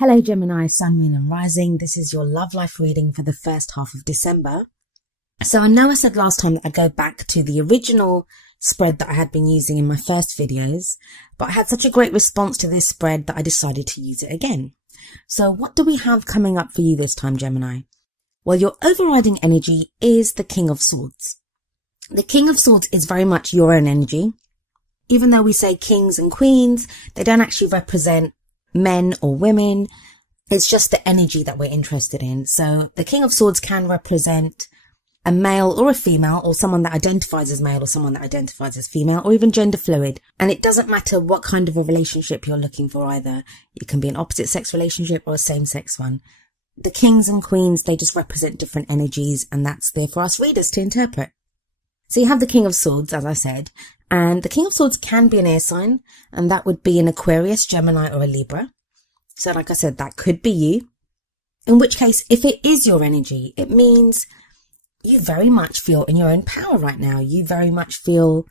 Hello Gemini, Sun, Moon and Rising. This is your love life reading for the first half of December. So I know I said last time that I'd go back to the original spread that I had been using in my first videos, but I had such a great response to this spread that I decided to use it again. So what do we have coming up for you this time, Gemini? Well, your overriding energy is the King of Swords. The King of Swords is very much your own energy. Even though we say kings and queens, they don't actually represent men or women. It's just the energy that we're interested in. So the King of Swords can represent a male or a female, or someone that identifies as male or someone that identifies as female, or even gender fluid. And it doesn't matter what kind of a relationship you're looking for either. It can be an opposite sex relationship or a same sex one. The kings and queens, they just represent different energies, and that's there for us readers to interpret. So you have the King of Swords, as I said, and the King of Swords can be an air sign, and that would be an Aquarius, Gemini or a Libra. So like I said, that could be you. In which case, if it is your energy, it means you very much feel in your own power right now. You very much feel,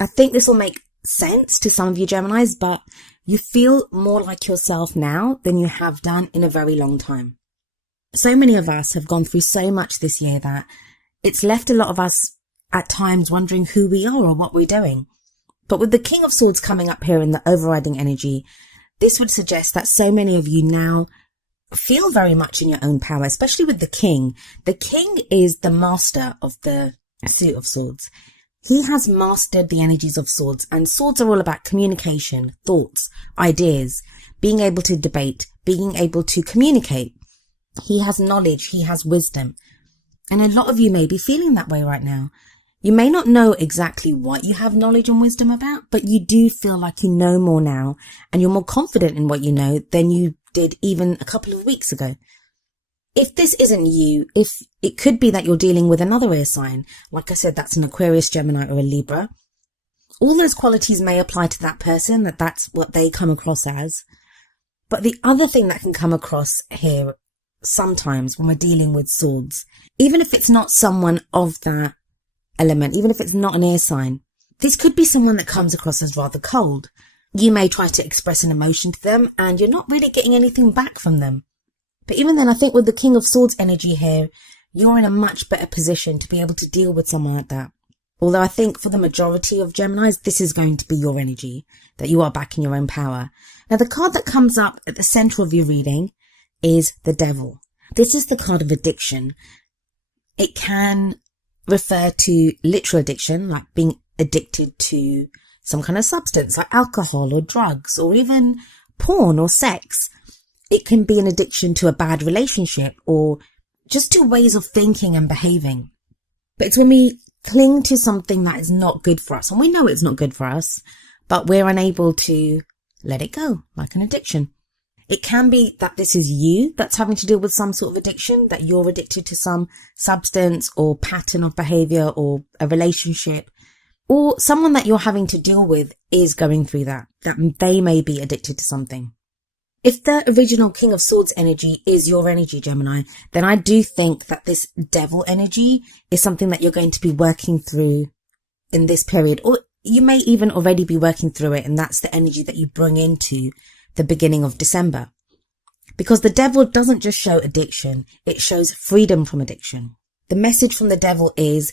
I think this will make sense to some of you Geminis, but you feel more like yourself now than you have done in a very long time. So many of us have gone through so much this year that it's left a lot of us at times wondering who we are or what we're doing. But with the King of Swords coming up here in the overriding energy, this would suggest that so many of you now feel very much in your own power, especially with the King. The King is the master of the suit of swords. He has mastered the energies of swords, and swords are all about communication, thoughts, ideas, being able to debate, being able to communicate. He has knowledge, he has wisdom. And a lot of you may be feeling that way right now. You may not know exactly what you have knowledge and wisdom about, but you do feel like you know more now, and you're more confident in what you know than you did even a couple of weeks ago. If this isn't you, if it could be that you're dealing with another air sign, like I said, that's an Aquarius, Gemini or a Libra. All those qualities may apply to that person, that's what they come across as. But the other thing that can come across here sometimes when we're dealing with swords, even if it's not someone of that element, even if it's not an air sign, this could be someone that comes across as rather cold. You may try to express an emotion to them and you're not really getting anything back from them. But even then, I think with the King of Swords energy here, you're in a much better position to be able to deal with someone like that. Although I think for the majority of Geminis, this is going to be your energy, that you are back in your own power. Now, the card that comes up at the center of your reading is the Devil. This is the card of addiction. It can refer to literal addiction, like being addicted to some kind of substance like alcohol or drugs or even porn or sex. It can be an addiction to a bad relationship or just to ways of thinking and behaving. But it's when we cling to something that is not good for us, and we know it's not good for us, but we're unable to let it go, like an addiction. It can be that this is you that's having to deal with some sort of addiction, that you're addicted to some substance or pattern of behavior or a relationship, or someone that you're having to deal with is going through that they may be addicted to something. If the original King of Swords energy is your energy, Gemini, then I do think that this Devil energy is something that you're going to be working through in this period, or you may even already be working through it, and that's the energy that you bring into the beginning of December. Because the Devil doesn't just show addiction, it shows freedom from addiction. The message from the Devil is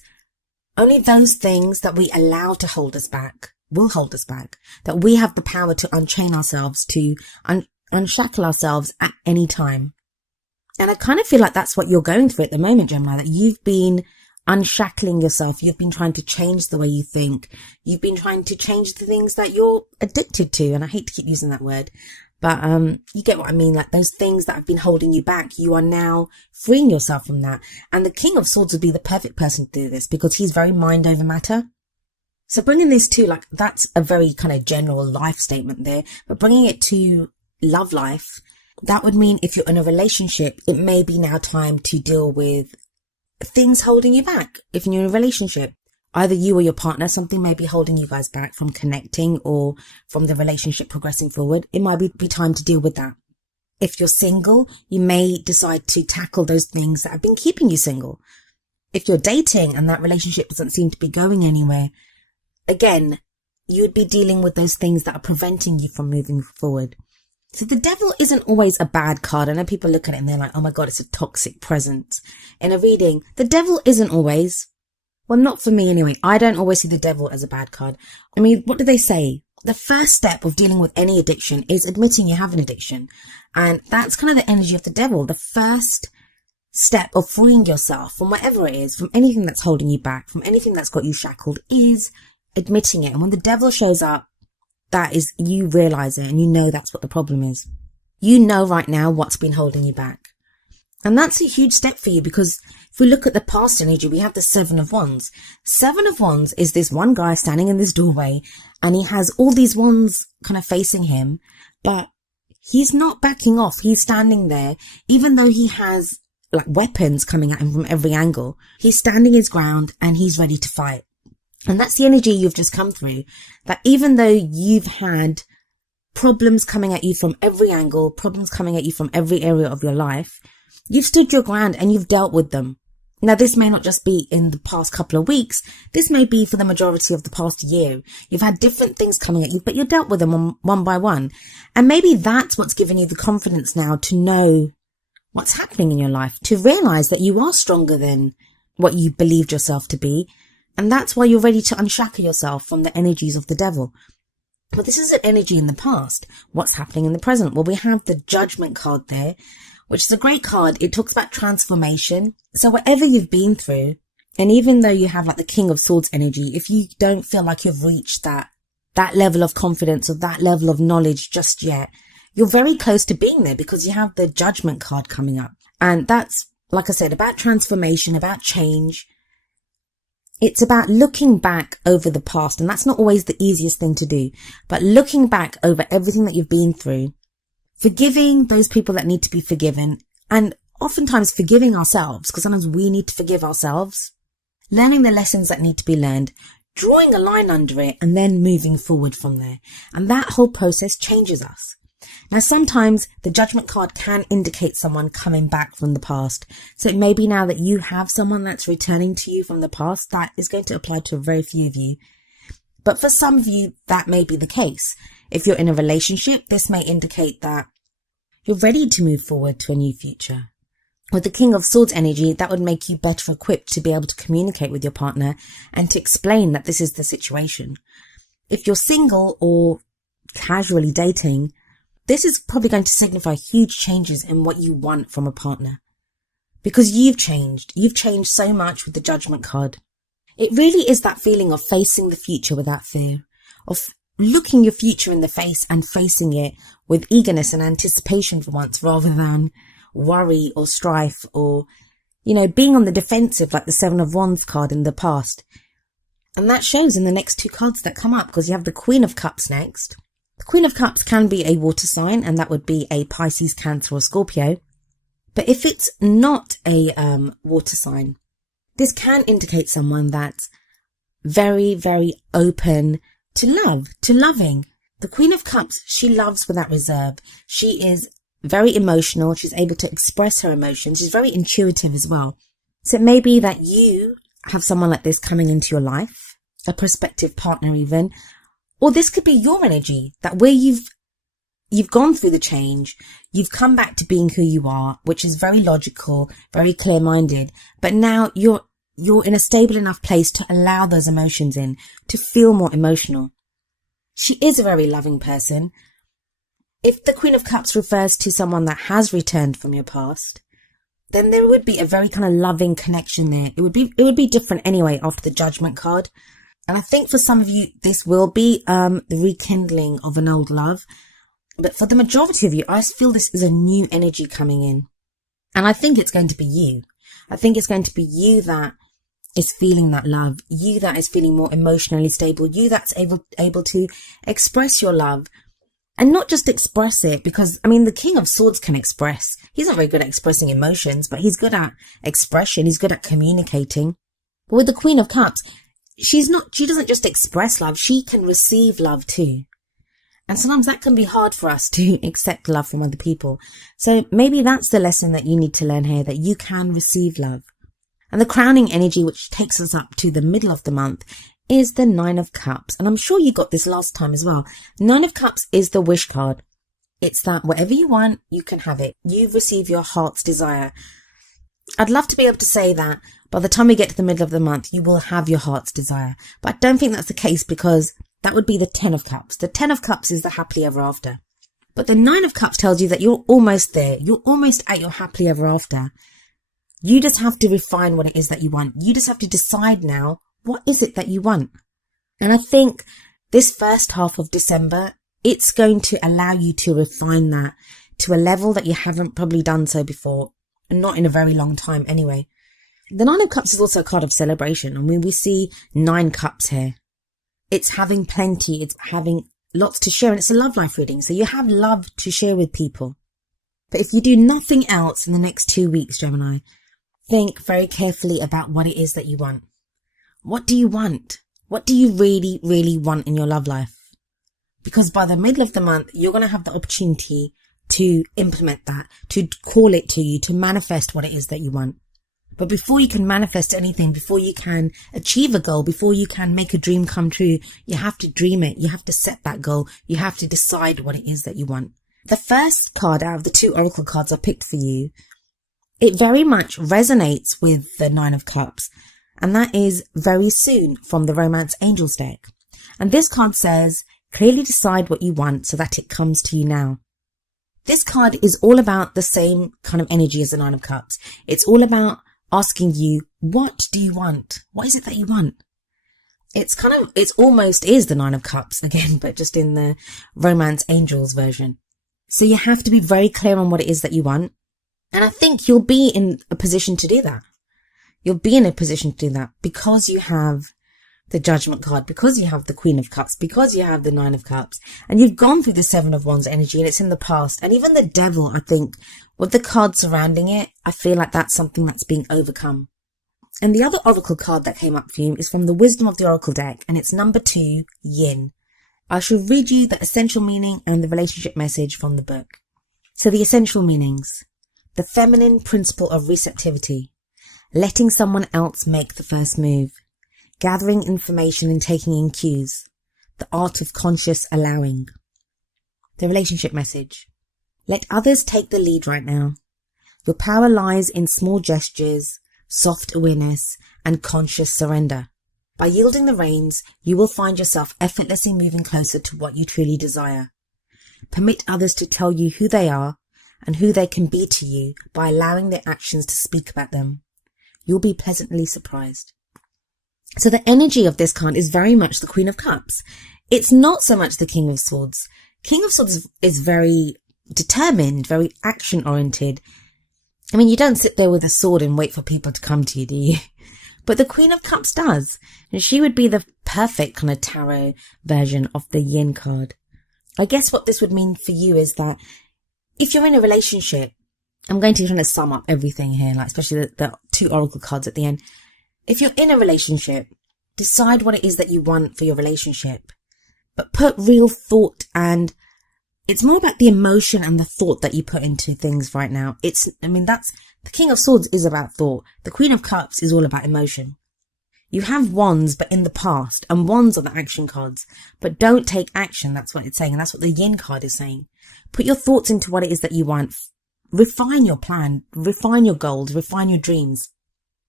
only those things that we allow to hold us back will hold us back, that we have the power to unchain ourselves, to unshackle ourselves at any time. And I kind of feel like that's what you're going through at the moment, Gemini, that you've been unshackling yourself. You've been trying to change the way you think. You've been trying to change the things that you're addicted to. And I hate to keep using that word, but you get what I mean. Like those things that have been holding you back, you are now freeing yourself from that. And the King of Swords would be the perfect person to do this because he's very mind over matter. So bringing this to, like, that's a very kind of general life statement there, but bringing it to love life, that would mean if you're in a relationship, it may be now time to deal with things holding you back. If you're in a relationship, either you or your partner, something may be holding you guys back from connecting or from the relationship progressing forward. It might be time to deal with that. If you're single, you may decide to tackle those things that have been keeping you single. If you're dating and that relationship doesn't seem to be going anywhere, again, you would be dealing with those things that are preventing you from moving forward. So the devil isn't always a bad card. I know people look at it and they're like, oh my God, it's a toxic presence. In a reading, the devil isn't always, well, not for me anyway. I don't always see the devil as a bad card. I mean, what do they say? The first step of dealing with any addiction is admitting you have an addiction. And that's kind of the energy of the devil. The first step of freeing yourself from whatever it is, from anything that's holding you back, from anything that's got you shackled, is admitting it. And when the devil shows up, that is, you realize it and you know that's what the problem is. You know right now what's been holding you back. And that's a huge step for you, because if we look at the past energy, we have the Seven of Wands. Seven of Wands is this one guy standing in this doorway and he has all these wands kind of facing him, but he's not backing off. He's standing there, even though he has like weapons coming at him from every angle. He's standing his ground and he's ready to fight. And that's the energy you've just come through, that even though you've had problems coming at you from every angle, problems coming at you from every area of your life, you've stood your ground and you've dealt with them. Now, this may not just be in the past couple of weeks. This may be for the majority of the past year. You've had different things coming at you, but you dealt with them one by one. And maybe that's what's given you the confidence now to know what's happening in your life, to realize that you are stronger than what you believed yourself to be. And that's why you're ready to unshackle yourself from the energies of the devil. But this is an energy in the past. What's happening in the present? Well, we have the Judgment card there, which is a great card. It talks about transformation. So whatever you've been through, and even though you have like the King of Swords energy, if you don't feel like you've reached that level of confidence or that level of knowledge just yet, you're very close to being there, because you have the Judgment card coming up. And that's, like I said, about transformation, about change. It's about looking back over the past, and that's not always the easiest thing to do, but looking back over everything that you've been through, forgiving those people that need to be forgiven, and oftentimes forgiving ourselves, because sometimes we need to forgive ourselves, learning the lessons that need to be learned, drawing a line under it, and then moving forward from there. And that whole process changes us. Now, sometimes the Judgment card can indicate someone coming back from the past. So it may be now that you have someone that's returning to you from the past. That is going to apply to very few of you. But for some of you, that may be the case. If you're in a relationship, this may indicate that you're ready to move forward to a new future. With the King of Swords energy, that would make you better equipped to be able to communicate with your partner and to explain that this is the situation. If you're single or casually dating, this is probably going to signify huge changes in what you want from a partner, because you've changed. You've changed so much with the Judgment card. It really is that feeling of facing the future without fear, of looking your future in the face and facing it with eagerness and anticipation for once, rather than worry or strife or, being on the defensive like the Seven of Wands card in the past. And that shows in the next two cards that come up, because you have the Queen of Cups next. The Queen of Cups can be a water sign, and that would be a Pisces, Cancer or Scorpio. But if it's not a water sign, this can indicate someone that's very, very open to love, to loving. The Queen of Cups, she loves without reserve. She is very emotional. She's able to express her emotions. She's very intuitive as well. So it may be that you have someone like this coming into your life, a prospective partner even, or this could be your energy, that where you've gone through the change, you've come back to being who you are, which is very logical, very clear-minded, but now you're in a stable enough place to allow those emotions in, to feel more emotional. She is a very loving person. If the Queen of Cups refers to someone that has returned from your past, then there would be a very kind of loving connection there. It would be different anyway after the Judgment card. And I think for some of you, this will be the rekindling of an old love. But for the majority of you, I feel this is a new energy coming in. And I think it's going to be you. I think it's going to be you that is feeling that love. You that is feeling more emotionally stable. You that's able to express your love. And not just express it, because, the King of Swords can express. He's not very good at expressing emotions, but he's good at expression. He's good at communicating. But with the Queen of Cups, she doesn't just express love, she can receive love too. And sometimes that can be hard for us to accept love from other people. So maybe that's the lesson that you need to learn here, that you can receive love. And the crowning energy, which takes us up to the middle of the month, is the Nine of Cups. And I'm sure you got this last time as well. Nine of Cups is the wish card. It's that whatever you want, you can have it. You've received your heart's desire. I'd love to be able to say that by the time we get to the middle of the month, you will have your heart's desire. But I don't think that's the case, because that would be the 10 of Cups. The 10 of Cups is the happily ever after. But the 9 of Cups tells you that you're almost there. You're almost at your happily ever after. You just have to refine what it is that you want. You just have to decide now, what is it that you want? And I think this first half of December, it's going to allow you to refine that to a level that you haven't probably done so before, and not in a very long time anyway. The 9 of Cups is also a card of celebration. I mean, we see 9 cups here. It's having plenty. It's having lots to share, and it's a love life reading. So you have love to share with people. But if you do nothing else in the next 2 weeks, Gemini, think very carefully about what it is that you want. What do you want? What do you really, really want in your love life? Because by the middle of the month, you're going to have the opportunity to implement that, to call it to you, to manifest what it is that you want. But before you can manifest anything, before you can achieve a goal, before you can make a dream come true, you have to dream it. You have to set that goal. You have to decide what it is that you want. The first card out of the 2 oracle cards I picked for you, it very much resonates with the 9 of Cups. And that is very soon from the Romance Angels deck. And this card says, clearly decide what you want so that it comes to you now. This card is all about the same kind of energy as the 9 of Cups. It's all about asking you, what do you want? What is it that you want? It's almost is the 9 of Cups again, but just in the Romance Angels version. So you have to be very clear on what it is that you want. And I think you'll be in a position to do that. You'll be in a position to do that because you have the Judgment card, because you have the Queen of Cups, because you have the 9 of Cups, and you've gone through the 7 of Wands energy, and it's in the past. And even the Devil, I think, with the cards surrounding it, I feel like that's something that's being overcome. And the other oracle card that came up for you is from the Wisdom of the Oracle deck, and it's number 2, Yin. I shall read you the essential meaning and the relationship message from the book. So the essential meanings: the feminine principle of receptivity, letting someone else make the first move, gathering information and taking in cues, the art of conscious allowing. The relationship message: let others take the lead right now. Your power lies in small gestures, soft awareness, and conscious surrender. By yielding the reins, you will find yourself effortlessly moving closer to what you truly desire. Permit others to tell you who they are and who they can be to you by allowing their actions to speak about them. You'll be pleasantly surprised. So the energy of this card is very much the Queen of Cups. It's not so much the King of Swords. King of Swords is very determined, very action-oriented. I mean, you don't sit there with a sword and wait for people to come to you, do you? But the Queen of Cups does. And she would be the perfect kind of tarot version of the Yin card. I guess what this would mean for you is that if you're in a relationship, I'm going to kind of sum up everything here, like especially the 2 oracle cards at the end. If you're in a relationship, decide what it is that you want for your relationship, but put real thought, and it's more about the emotion and the thought that you put into things right now. That's the King of Swords is about thought. The Queen of Cups is all about emotion. You have wands, but in the past, and wands are the action cards, but don't take action. That's what it's saying. And that's what the Yin card is saying. Put your thoughts into what it is that you want. Refine your plan, refine your goals, refine your dreams.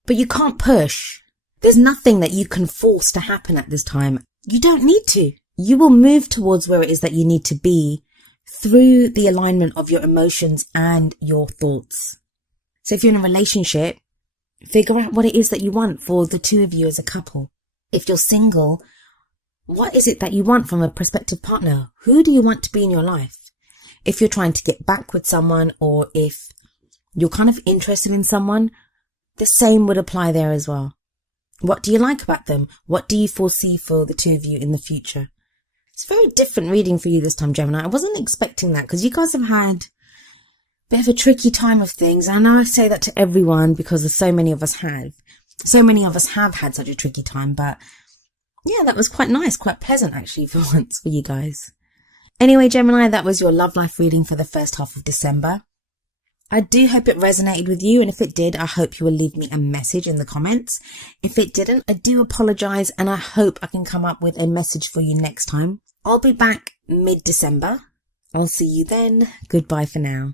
But you can't push. There's nothing that you can force to happen at this time. You don't need to. You will move towards where it is that you need to be through the alignment of your emotions and your thoughts. So if you're in a relationship, figure out what it is that you want for the 2 of you as a couple. If you're single, what is it that you want from a prospective partner? Who do you want to be in your life? If you're trying to get back with someone, or if you're kind of interested in someone, the same would apply there as well. What do you like about them? What do you foresee for the 2 of you in the future? It's a very different reading for you this time, Gemini. I wasn't expecting that because you guys have had a bit of a tricky time of things. And I know I say that to everyone because so many of us have. So many of us have had such a tricky time. But yeah, that was quite nice, quite pleasant actually for once for you guys. Anyway, Gemini, that was your love life reading for the first half of December. I do hope it resonated with you, and if it did, I hope you will leave me a message in the comments. If it didn't, I do apologise, and I hope I can come up with a message for you next time. I'll be back mid-December. I'll see you then. Goodbye for now.